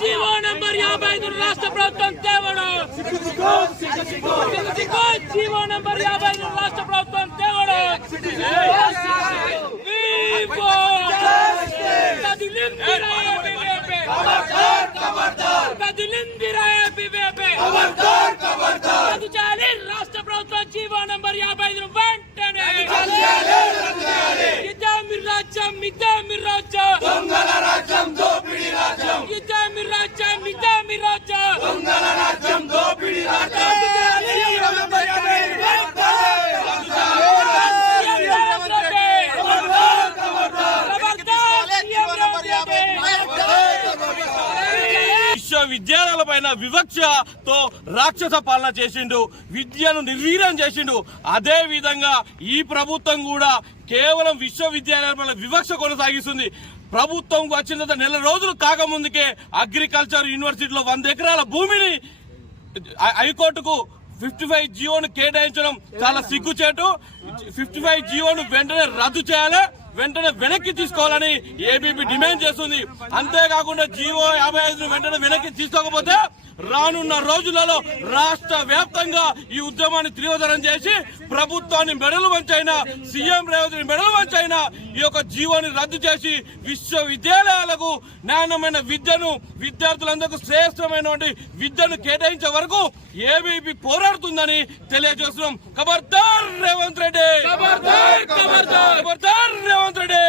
GO number 55 రాష్ట్ర ప్రభుత్వం తేవడం జీవో నంబర్ 55 రాష్ట్ర ప్రభుత్వం తేవడం రాష్ట్ర ప్రభుత్వం జీవో నంబర్ 55 వెంటనే ఇదే మీ రాజ్యం ఇదే మీ రాజ్యం దొంగల రాజ్యం దోపిడీ రాజ్యం ఇదే మీ రాజ్యం ఇదే మీ రాజ్యం దొంగల రాజ్యం దోపిడీ రాజ్యం విశ్వవిద్యాలయాల పైన వివక్షతో రాక్షస పాలన చేసిండు, విద్యను నిర్వీర్యం చేసిండు. అదే విధంగా ఈ ప్రభుత్వం కూడా కేవలం విశ్వవిద్యాలయాల పైన వివక్ష కొనసాగిస్తుంది. ప్రభుత్వం వచ్చిన నెల రోజులు కాకముందుకే అగ్రికల్చర్ యూనివర్సిటీలో 100 ఎకరాల భూమిని హైకోర్టుకు 55 జీవోను కేటాయించడం చాలా సిగ్గుచేటు. 55 జీవోను వెంటనే రద్దు చేయాలి, వెంటనే వెనక్కి తీసుకోవాలని ఏబీపీ డిమాండ్ చేస్తుంది. అంతేకాకుండా జీవో 55 వెంటనే వెనక్కి తీసుకోకపోతే రానున్న రోజులలో రాష్ట్ర వ్యాప్తంగా ఈ ఉద్యమాన్ని తీవ్రతరం చేసి ప్రభుత్వాన్ని మెడలు వంచైనా, సీఎం రేవంత్ మెడలు వంచైనా ఈ యొక్క జీవోని రద్దు చేసి విశ్వవిద్యాలయాలకు నాణ్యమైన విద్యను, విద్యార్థులందరికీ శ్రేష్టమైనటువంటి విద్యను కేటాయించే వరకు ఏబీపీ పోరాడుతుందని తెలియజేస్తున్నాం. ఖబర్దార్ రేవంత్ రెడ్డి, ఖబర్దార్ రేవంత్ రెడ్డి.